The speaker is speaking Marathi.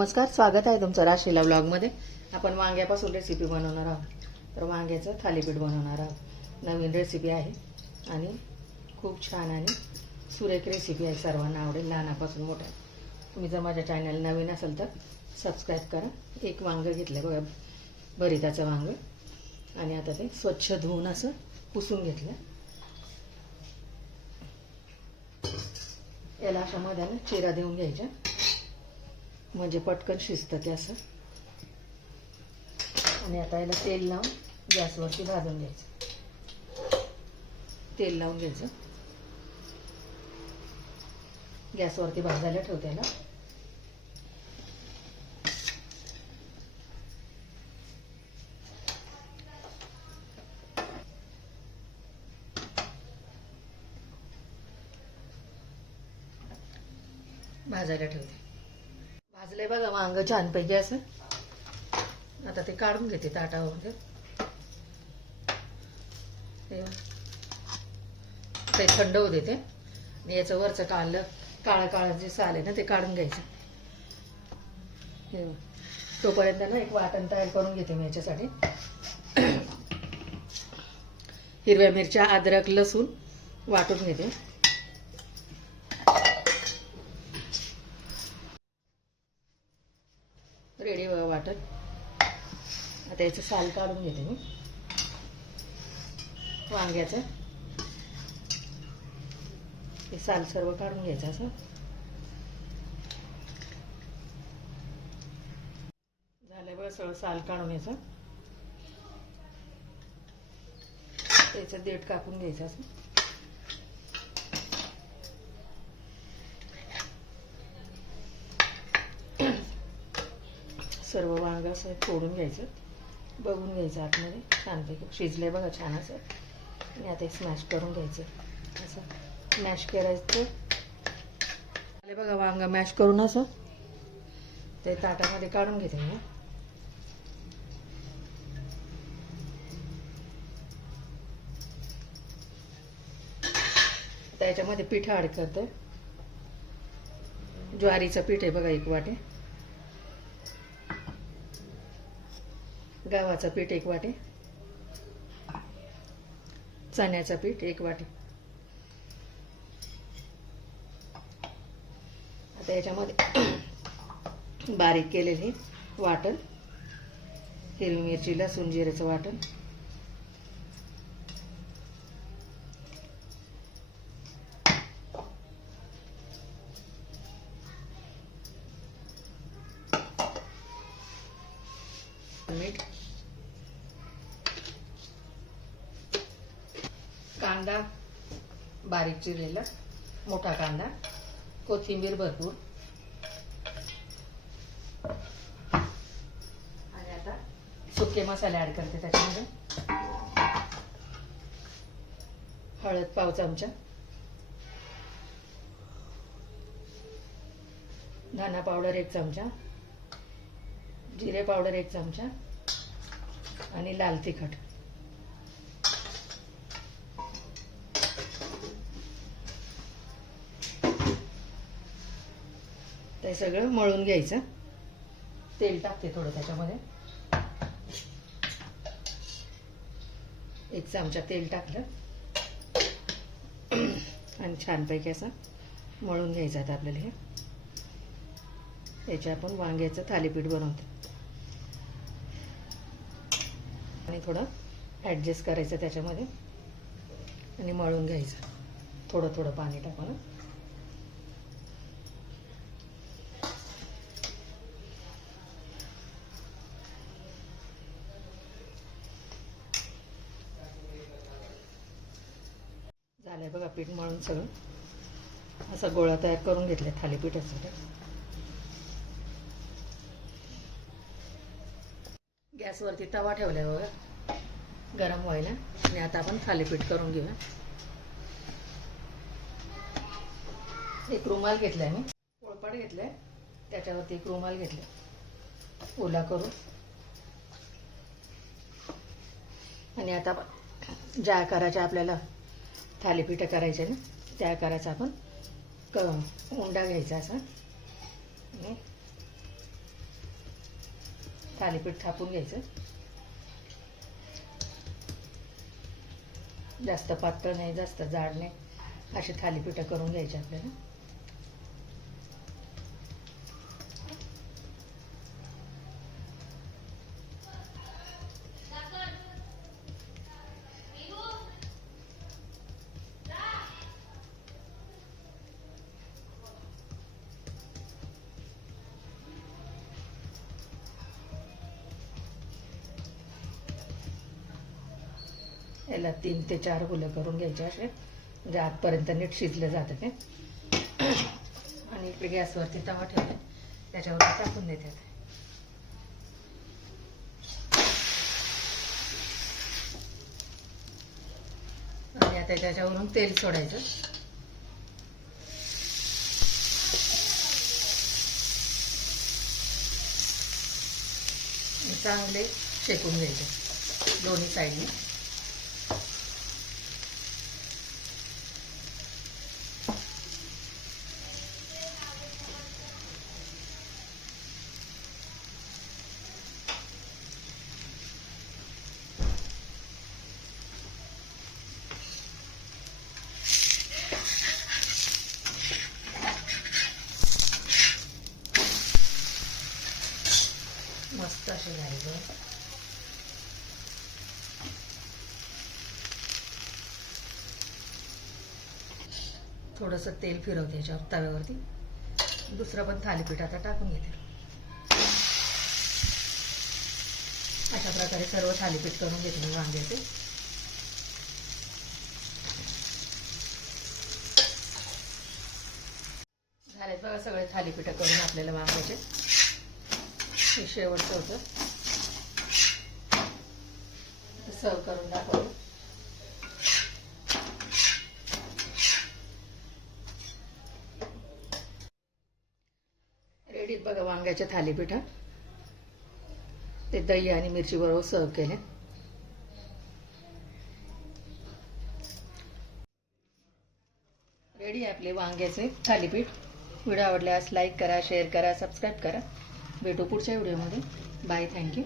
नमस्कार, स्वागत आहे तुमचं राशीला व्लॉगमध्ये। आपण वांग्यापासून रेसिपी बनवणार आहोत। तर वांग्याचं थालीपीठ बनवणार आहोत। नवीन रेसिपी आहे आणि खूप छान आणि सुरेख रेसिपी आहे, सर्वांना आवडेल, लहानापासून मोठ्या। तुम्ही जर माझ्या चॅनल नवीन असाल तर सबस्क्राईब करा। एक वांग घेतलं बघा, भरिताचं वांग, आणि आता ते स्वच्छ धुवून असं पुसून घेतलं। याला अशा मध्याने चिरा देऊन घ्यायचा, म्हणजे पटकन शिजतं ते असं। आणि आता याला तेल लावून गॅसवरती भाजून घ्यायचं। तेल लावून घ्यायचं, गॅसवरती भाजायला ठेवते याला। भाजायला ठेवते। भाजले बघा वांग छानपैकी असं। आता ते काढून घेते ताटावर। ते थंड होऊ देते आणि याचं वरचं काळं काळं जे साल आहे ना ते काढून घ्यायचं। तोपर्यंत ना एक वाटण तयार करून घेते मी याच्यासाठी। हिरव्या मिरच्या, अद्रक, लसूण वाटून घेते। रेडी वाटण। आता याचं साल काढून घेते मी वांग्याचं। हे साल सर्व काढून घ्यायचं असं। झालं बघा सगळं साल काढून याचं। त्याचं देठ कापून घ्यायचं असं। सर्व वांग असं फोडून घ्यायचं, बघून घ्यायचं आतमध्ये छानपैकी शिजले बघा छान असं। आणि आता स्मॅश करून घ्यायचं असं, मॅश करायचं। आले बघा वांग मॅश करून असं ते ताटामध्ये काढून घेते मी। त्याच्यामध्ये पीठ ॲड करते। ज्वारीचं पीठ आहे बघा 1 वाटी, गव्हाचं पीठ 1 वाटी, चण्याचं पीठ 1 वाटी। आता याच्यामध्ये बारीक केलेले वाटण, हिरवी मिरची, लसूण, जिऱ्याचं वाटण, मीठ, कांदा बारीक चिरलेला मोठा कांदा, कोथिंबीर भरपूर। आणि आता सुके मसाले ॲड करते त्याच्यामध्ये। हळद पाव चमचा, धना पावडर 1 चमचा, जिरे पावडर 1 चमचा आणि लाल तिखट। ते सगळं मळून घ्यायचं। तेल टाकते थोडं त्याच्यामध्ये, 1 चमचा तेल टाकलं आणि छानपैकी असं मळून घ्यायचं। आता आपल्याला हे याचे आपण वांग्याचं थालीपीठ बनवतो। आणि थोडं ॲडजस्ट करायचं त्याच्यामध्ये आणि मळून घ्यायचं, थोडं थोडं पाणी टाकून। झालंय बघा पीठ मळून सगळं असं गोळा तयार करून घेतले थालीपीठासाठी। गॅसवरती तवा ठेवलाय बघा गरम व्हायला। आणि आता आपण थालीपीठ करून घेऊया। एक रुमाल घेतलाय मी, पोळपाट घेतलाय, त्याच्यावरती एक रुमाल घेतलाय ओला करून। आणि आता ज्या आकाराच्या आपल्याला थालीपीठ करायचे ना त्या आकाराचा आपण उंडा घ्यायचा असा। थालीपीठ थापून घ्यायचं. जास्त पातळ नाही, जास्त जाड नाही, अशी थालीपीठं करून घ्यायची आपल्याला. याला 3 ते 4 गुलं करून घ्यायचे असे, म्हणजे आतपर्यंत नीट शिजलं जातं ते. आणि इकडे गॅसवरती तवा ठेवला, त्याच्यावर टाकून देतात. आणि आता त्याच्यावरून तेल सोडायचं. चांगले शेकून घ्यायचे दोन्ही साईडने. मस्त असे झाले. थोडंसं तेल फिरवते याच्यावर तव्यावरती. दुसरं पण थालीपीठ आता टाकून घेते. अशा प्रकारे सर्व थालीपीठ करून घेते मी वांग्याचे. झालेत बघा सगळे थालीपीठ करून आपल्याला वांग्याचे. हे शेवटचं होतं, सर्व करून दाखवलं. रेडीत बघा वांग्याचे थालीपीठ. ते दही आणि मिरची बरोबर सर्व केले. रेडी आहे आपले वांग्याचे थालीपीठ. व्हिडिओ आवडल्यास लाईक करा, शेअर करा, सबस्क्राईब करा. भेटू पुढच्या व्हिडिओमध्ये. Bye, thank you.